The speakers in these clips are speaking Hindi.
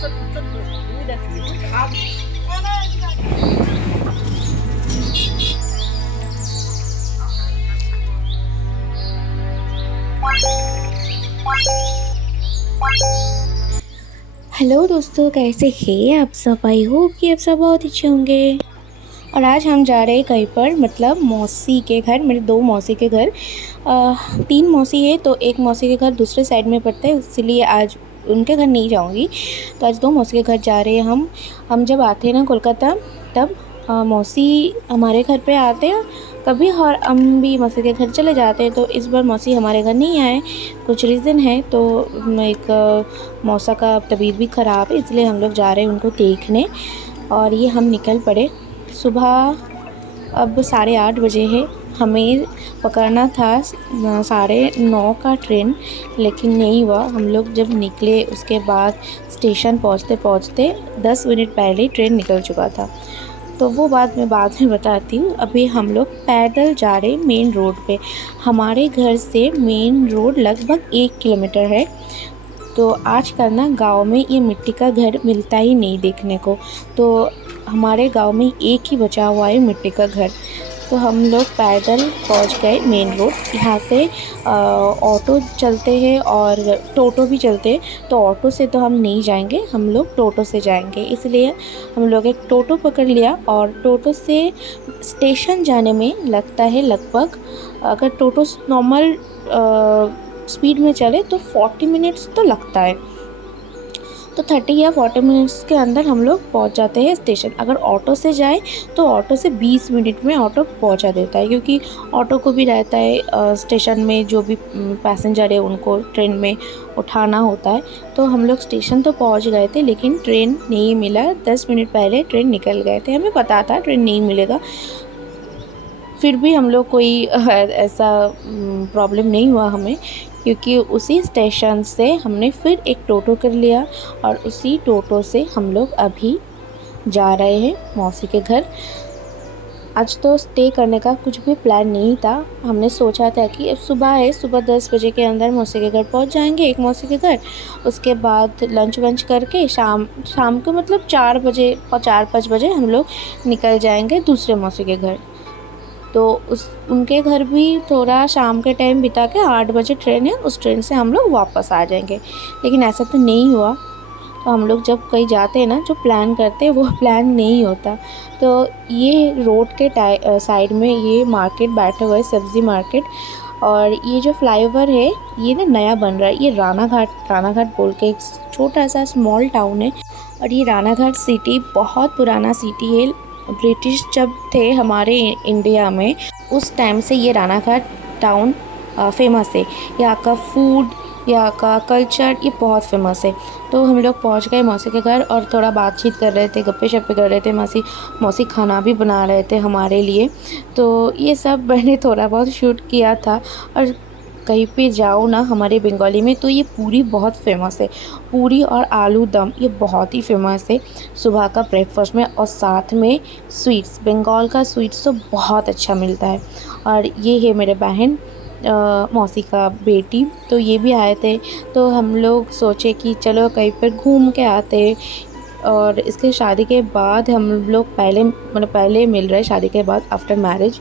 हेलो दोस्तों, कैसे हैं आप सब। आई होप कि आप सब बहुत अच्छे होंगे। और आज हम जा रहे हैं कहीं पर, मतलब मौसी के घर। मेरे 2 मौसी के घर, 3 मौसी है तो एक मौसी के घर दूसरे साइड में पड़ता है, इसलिए आज उनके घर नहीं जाऊंगी। तो आज 2 मौसी के घर जा रहे हैं हम जब आते हैं ना कोलकाता, तब मौसी हमारे घर पे आते हैं कभी, और हम भी मौसी के घर चले जाते हैं। तो इस बार मौसी हमारे घर नहीं आए, कुछ रीज़न है। तो एक मौसा का तबीयत भी ख़राब है, इसलिए हम लोग जा रहे हैं उनको देखने। और ये हम निकल पड़े सुबह। अब 8:30 बजे है। हमें पकड़ना था 9:30 का ट्रेन, लेकिन नहीं हुआ। हम लोग जब निकले उसके बाद स्टेशन पहुंचते पहुंचते 10 मिनट पहले ट्रेन निकल चुका था। तो वो बात मैं बाद में बताती हूँ। अभी हम लोग पैदल जा रहे मेन रोड पे। हमारे घर से मेन रोड लगभग 1 किलोमीटर है। तो आजकल ना गांव में ये मिट्टी का घर मिलता ही नहीं देखने को। तो हमारे गांव में एक ही बचा हुआ है मिट्टी का घर। तो हम लोग पैदल पहुंच गए मेन रोड। यहाँ से ऑटो चलते हैं और टोटो भी चलते हैं। तो ऑटो से तो हम नहीं जाएंगे, हम लोग टोटो से जाएंगे, इसलिए हम लोग एक टोटो पकड़ लिया। और टोटो से स्टेशन जाने में लगता है लगभग, अगर टोटो नॉर्मल स्पीड में चले तो 40 मिनट्स तो लगता है। तो 30 या 40 मिनट्स के अंदर हम लोग पहुंच जाते हैं स्टेशन। अगर ऑटो से जाए तो ऑटो से 20 मिनट में ऑटो पहुंचा देता है, क्योंकि ऑटो को भी रहता है स्टेशन में जो भी पैसेंजर है उनको ट्रेन में उठाना होता है। तो हम लोग स्टेशन तो पहुंच गए थे, लेकिन ट्रेन नहीं मिला। 10 मिनट पहले ट्रेन निकल गए थे, हमें पता था ट्रेन नहीं मिलेगा। फिर भी हम लोग कोई ऐसा प्रॉब्लम नहीं हुआ हमें, क्योंकि उसी स्टेशन से हमने फिर एक टोटो कर लिया। और उसी टोटो से हम लोग अभी जा रहे हैं मौसी के घर। आज तो स्टे करने का कुछ भी प्लान नहीं था। हमने सोचा था कि अब सुबह है, सुबह 10 बजे के अंदर मौसी के घर पहुंच जाएंगे, एक मौसी के घर। उसके बाद लंच वंच करके शाम को मतलब 4-5 बजे हम लोग निकल जाएंगे दूसरे मौसी के घर। तो उनके घर भी थोड़ा शाम के टाइम बिता के 8 बजे ट्रेन है, उस ट्रेन से हम लोग वापस आ जाएंगे। लेकिन ऐसा तो नहीं हुआ। तो हम लोग जब कहीं जाते हैं ना, जो प्लान करते हैं वो प्लान नहीं होता। तो ये रोड के साइड में ये मार्केट बैठा हुआ है, सब्ज़ी मार्केट। और ये जो फ्लाईओवर है ये ना नया बन रहा है। ये रानाघाट बोल के एक छोटा सा स्मॉल टाउन है। और ये रानाघाट सिटी बहुत पुराना सिटी है। ब्रिटिश जब थे हमारे इंडिया में, उस टाइम से ये रानाघाट टाउन फेमस है। यहाँ का फूड, यहाँ का कल्चर, ये बहुत फेमस है। तो हम लोग पहुँच गए मौसी के घर और थोड़ा बातचीत कर रहे थे, गप्पे शप्पे कर रहे थे। मौसी खाना भी बना रहे थे हमारे लिए। तो ये सब मैंने थोड़ा बहुत शूट किया था। और कहीं पे जाओ ना हमारे बंगाली में, तो ये पूरी बहुत फेमस है। पूरी और आलू दम ये बहुत ही फेमस है सुबह का ब्रेकफास्ट में। और साथ में स्वीट्स, बंगाल का स्वीट्स तो बहुत अच्छा मिलता है। और ये है मेरे बहन, मौसी का बेटी, तो ये भी आए थे। तो हम लोग सोचे कि चलो कहीं पर घूम के आते। और इसके शादी के बाद हम लोग पहले मिल रहे, शादी के बाद आफ्टर मैरिज।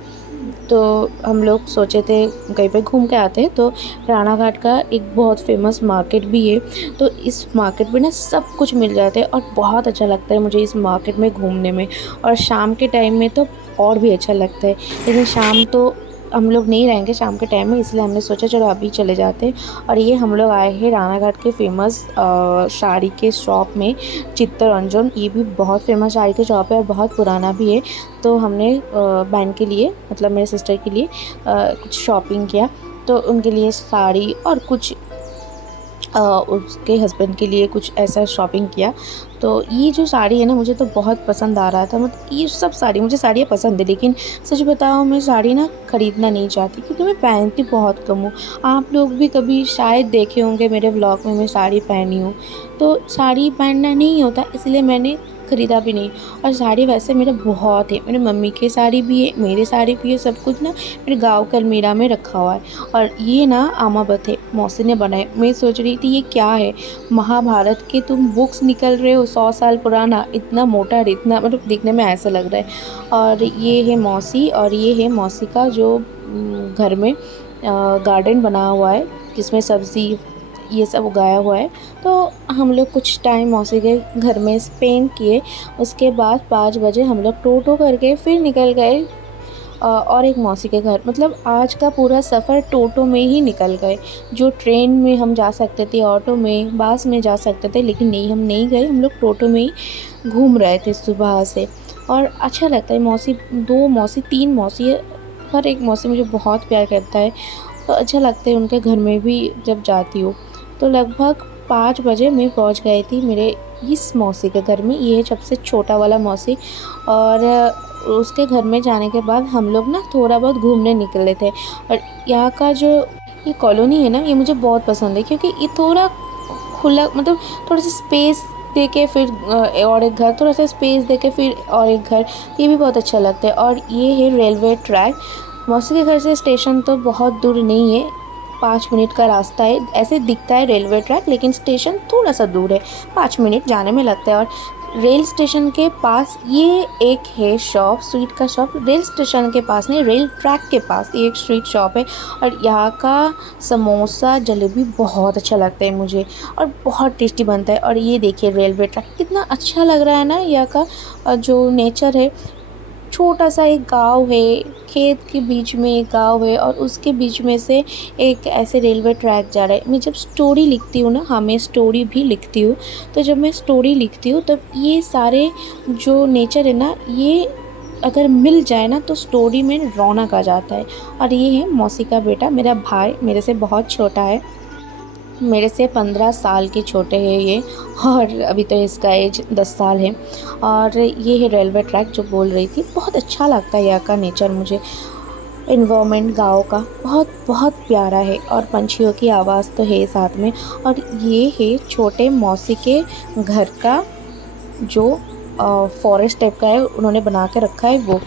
तो हम लोग सोचे थे कहीं पे घूम के आते हैं। तो रानाघाट का एक बहुत फेमस मार्केट भी है। तो इस मार्केट में ना सब कुछ मिल जाता है और बहुत अच्छा लगता है मुझे इस मार्केट में घूमने में। और शाम के टाइम में तो और भी अच्छा लगता है। लेकिन शाम तो हम लोग नहीं रहेंगे शाम के टाइम में, इसलिए हमने सोचा चलो अभी चले जाते हैं। और ये हम लोग आए हैं रानाघाट के फेमस साड़ी के शॉप में, चित्तरंजन। ये भी बहुत फेमस साड़ी के शॉप है और बहुत पुराना भी है। तो हमने बहन के लिए, मतलब मेरे सिस्टर के लिए कुछ शॉपिंग किया। तो उनके लिए साड़ी और कुछ उसके हस्बैंड के लिए कुछ ऐसा शॉपिंग किया। तो ये जो साड़ी है ना, मुझे तो बहुत पसंद आ रहा था। मतलब ये सब साड़ी, मुझे साड़ियाँ पसंद है, लेकिन सच बताओ मैं साड़ी ना ख़रीदना नहीं चाहती, क्योंकि मैं पहनती बहुत कम हूँ। आप लोग भी कभी शायद देखे होंगे मेरे व्लॉग में मैं साड़ी पहनी हूँ। तो साड़ी पहनना नहीं होता, इसलिए मैंने ख़रीदा भी नहीं। और साड़ी वैसे मेरे बहुत है, मेरे मम्मी की साड़ी भी है, मेरी साड़ी भी है, सब कुछ ना मेरे गाँव का अलमीरा में रखा हुआ है। और ये ना अमावत है, मौसी ने बनाए। मैं सोच रही थी ये क्या है, महाभारत के तुम बुक्स निकल रहे हो 100 साल पुराना, इतना मोटा, इतना मतलब देखने में ऐसा लग रहा है। और ये है मौसी, और ये है मौसी का जो घर में गार्डन बना हुआ है जिसमें सब्ज़ी ये सब उगाया हुआ है। तो हम लोग कुछ टाइम मौसी के घर में स्पेंड किए। उसके बाद 5 बजे हम लोग टोटो करके फिर निकल गए और एक मौसी के घर। मतलब आज का पूरा सफ़र टोटो में ही निकल गए। जो ट्रेन में हम जा सकते थे, ऑटो में, बस में जा सकते थे, लेकिन नहीं, हम नहीं गए। हम लोग टोटो में ही घूम रहे थे सुबह से। और अच्छा लगता है। मौसी 2 मौसी 3 मौसी है, हर एक मौसी मुझे बहुत प्यार करता है। तो अच्छा लगता है उनके घर में भी जब जाती हूँ। तो लगभग 5 बजे मैं पहुँच गई थी मेरे इस मौसी के घर में। ये है सबसे छोटा वाला मौसी। और उसके घर में जाने के बाद हम लोग ना थोड़ा बहुत घूमने निकले थे। और यहाँ का जो ये कॉलोनी है ना, ये मुझे बहुत पसंद है, क्योंकि ये थोड़ा खुला, मतलब थोड़ा सा स्पेस दे के फिर और एक घर, थोड़ा सा स्पेस दे के फिर और एक घर, ये भी बहुत अच्छा लगता है। और ये है रेलवे ट्रैक। मौसी के घर से स्टेशन तो बहुत दूर नहीं है, 5 मिनट का रास्ता है। ऐसे दिखता है रेलवे ट्रैक, लेकिन स्टेशन थोड़ा सा दूर है, 5 मिनट जाने में लगता है। और रेल स्टेशन के पास ये एक है शॉप, स्वीट का शॉप। रेल स्टेशन के पास नहीं, रेल ट्रैक के पास ये एक स्वीट शॉप है। और यहाँ का समोसा जलेबी बहुत अच्छा लगता है मुझे, और बहुत टेस्टी बनता है। और ये देखिए रेलवे ट्रैक कितना अच्छा लग रहा है ना। यहाँ का जो नेचर है, छोटा सा एक गांव है, खेत के बीच में एक गांव है, और उसके बीच में से एक ऐसे रेलवे ट्रैक जा रहा है। मैं जब स्टोरी लिखती हूँ ना, हाँ मैं स्टोरी भी लिखती हूँ, तो जब मैं स्टोरी लिखती हूँ तब ये सारे जो नेचर है ना, ये अगर मिल जाए ना तो स्टोरी में रौनक आ जाता है। और ये है मौसी का बेटा, मेरा भाई, मेरे से बहुत छोटा है, मेरे से 15 साल के छोटे हैं ये। और अभी तो इसका एज 10 साल है। और ये है रेलवे ट्रैक जो बोल रही थी। बहुत अच्छा लगता है यहाँ का नेचर मुझे, इन्वामेंट गाँव का बहुत बहुत प्यारा है। और पंछियों की आवाज़ तो है साथ में। और ये है छोटे मौसी के घर का जो फॉरेस्ट टाइप का है, उन्होंने बना के रखा है वो।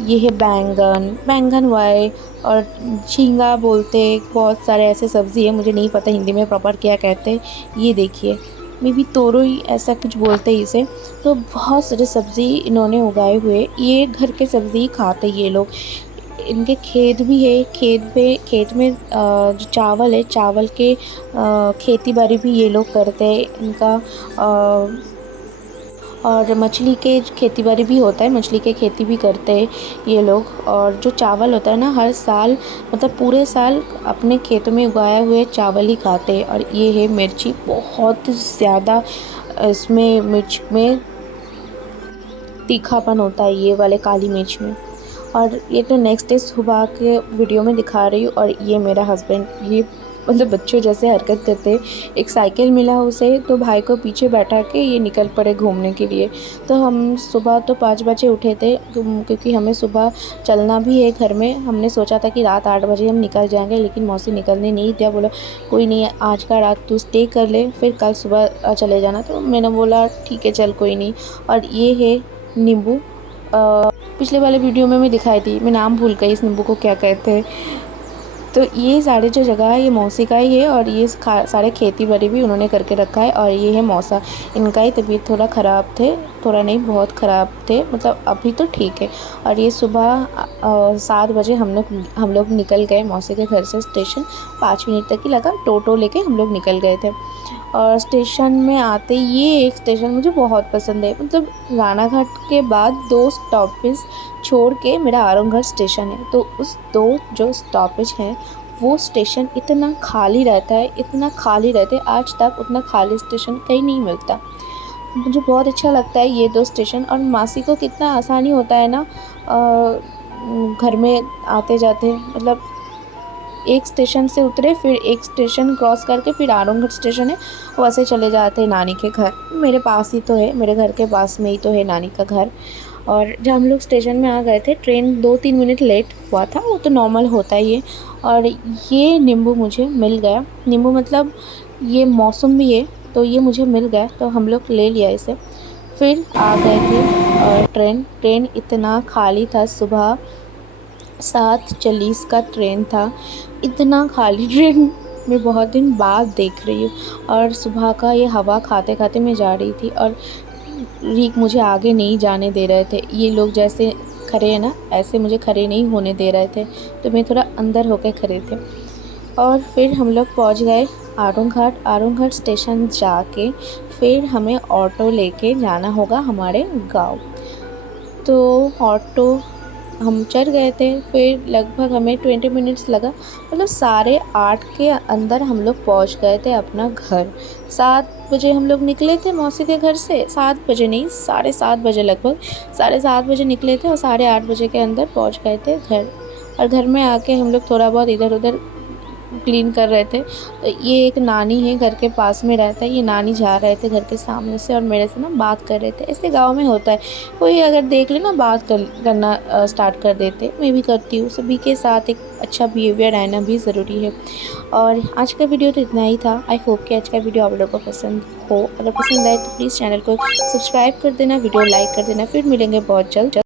ये है बैंगन वाई और झींगा बोलते, बहुत सारे ऐसे सब्ज़ी है, मुझे नहीं पता हिंदी में प्रॉपर क्या कहते हैं। ये देखिए, मे बी तोरई ऐसा कुछ बोलते हैं इसे। तो बहुत सारे सब्ज़ी इन्होंने उगाए हुए। ये घर के सब्ज़ी खाते ये लोग। इनके खेत भी है, खेत में जो चावल है, चावल के खेती बाड़ी भी ये लोग करते हैं। इनका और मछली के खेती बाड़ी भी होता है, मछली के खेती भी करते हैं ये लोग। और जो चावल होता है ना, हर साल, मतलब पूरे साल अपने खेतों में उगाए हुए चावल ही खाते हैं। और ये है मिर्ची, बहुत ज़्यादा इसमें मिर्च में तीखापन होता है, ये वाले काली मिर्च में। और ये तो नेक्स्ट डे सुबह के वीडियो में दिखा रही हूँ। और ये मेरा हस्बैंड, ये मतलब बच्चों जैसे हरकत करते। एक साइकिल मिला उसे, तो भाई को पीछे बैठा के ये निकल पड़े घूमने के लिए। तो हम सुबह तो 5 बजे उठे थे, क्योंकि हमें सुबह चलना भी है घर में। हमने सोचा था कि रात 8 बजे हम निकल जाएंगे, लेकिन मौसी निकलने नहीं दिया। बोला कोई नहीं, आज का रात तू स्टे कर ले, फिर कल सुबह चले जाना। तो मैंने बोला ठीक है चल, कोई नहीं। और ये है नींबू, पिछले वाले वीडियो में मैं दिखाई थी, मैं नाम भूल गई इस नींबू को क्या कहते हैं। तो ये सारे जो जगह है ये मौसी का ही है। और ये सारे खेती बाड़ी भी उन्होंने करके रखा है। और ये है मौसा, इनका ही तबीयत थोड़ा ख़राब थे, थोड़ा नहीं बहुत ख़राब थे, मतलब अभी तो ठीक है। और ये सुबह 7 बजे हम लोग निकल गए मौसी के घर से स्टेशन। 5 मिनट तक ही लगा, टोटो लेके हम लोग निकल गए थे। और स्टेशन में आते, ये एक स्टेशन मुझे बहुत पसंद है, मतलब रानाघाट के बाद 2 स्टॉपेज छोड़ के मेरा आरामगढ़ स्टेशन है। तो उस 2 जो स्टॉपेज हैं, वो स्टेशन इतना खाली रहता है, इतना खाली रहता है, आज तक उतना खाली स्टेशन कहीं नहीं मिलता। मुझे बहुत अच्छा लगता है ये 2 स्टेशन। और मासी को कितना आसानी होता है ना घर में आते जाते, मतलब एक स्टेशन से उतरे, फिर एक स्टेशन क्रॉस करके फिर आरामगढ़ स्टेशन है, वैसे चले जाते हैं नानी के घर। मेरे पास ही तो है, मेरे घर के पास में ही तो है नानी का घर। और जब हम लोग स्टेशन में आ गए थे, ट्रेन 2-3 मिनट लेट हुआ था, वो तो नॉर्मल होता ही है। और ये नींबू मुझे मिल गया, नींबू मतलब ये मौसम भी है, तो ये मुझे मिल गया, तो हम लोग ले लिया इसे। फिर आ गए थे ट्रेन इतना खाली था। सुबह 7:40 का ट्रेन था। इतना खाली ट्रेन मैं बहुत दिन बाद देख रही हूँ। और सुबह का ये हवा खाते खाते मैं जा रही थी और रीक मुझे आगे नहीं जाने दे रहे थे। ये लोग जैसे खड़े हैं ना, ऐसे मुझे खड़े नहीं होने दे रहे थे, तो मैं थोड़ा अंदर होकर खड़े थे। और फिर हम लोग पहुँच गए आड़ू घाट स्टेशन जाके फिर हमें ऑटो लेके जाना होगा हमारे गांव। तो ऑटो हम चढ़ गए थे। फिर लगभग हमें 20 मिनट्स लगा, मतलब 8:30 के अंदर हम लोग पहुँच गए थे अपना घर। 7 बजे हम लोग निकले थे मौसी के घर से। 7 बजे नहीं, 7:30 बजे, लगभग 7:30 बजे निकले थे और 8:30 बजे के अंदर पहुँच गए थे घर। और घर में आके हम लोग थोड़ा बहुत इधर उधर क्लीन कर रहे थे। तो ये एक नानी है, घर के पास में रहता है। ये नानी जा रहे थे घर के सामने से और मेरे से ना बात कर रहे थे। ऐसे गांव में होता है, कोई अगर देख ले ना बात करना स्टार्ट कर देते। मैं भी करती हूँ। सभी के साथ एक अच्छा बिहेवियर रहना भी ज़रूरी है। और आज का वीडियो तो इतना ही था। आई होप कि आज का वीडियो आप लोगों को पसंद हो। अगर पसंद आए तो प्लीज़ चैनल को सब्सक्राइब कर देना, वीडियो लाइक कर देना। फिर मिलेंगे बहुत जल्द।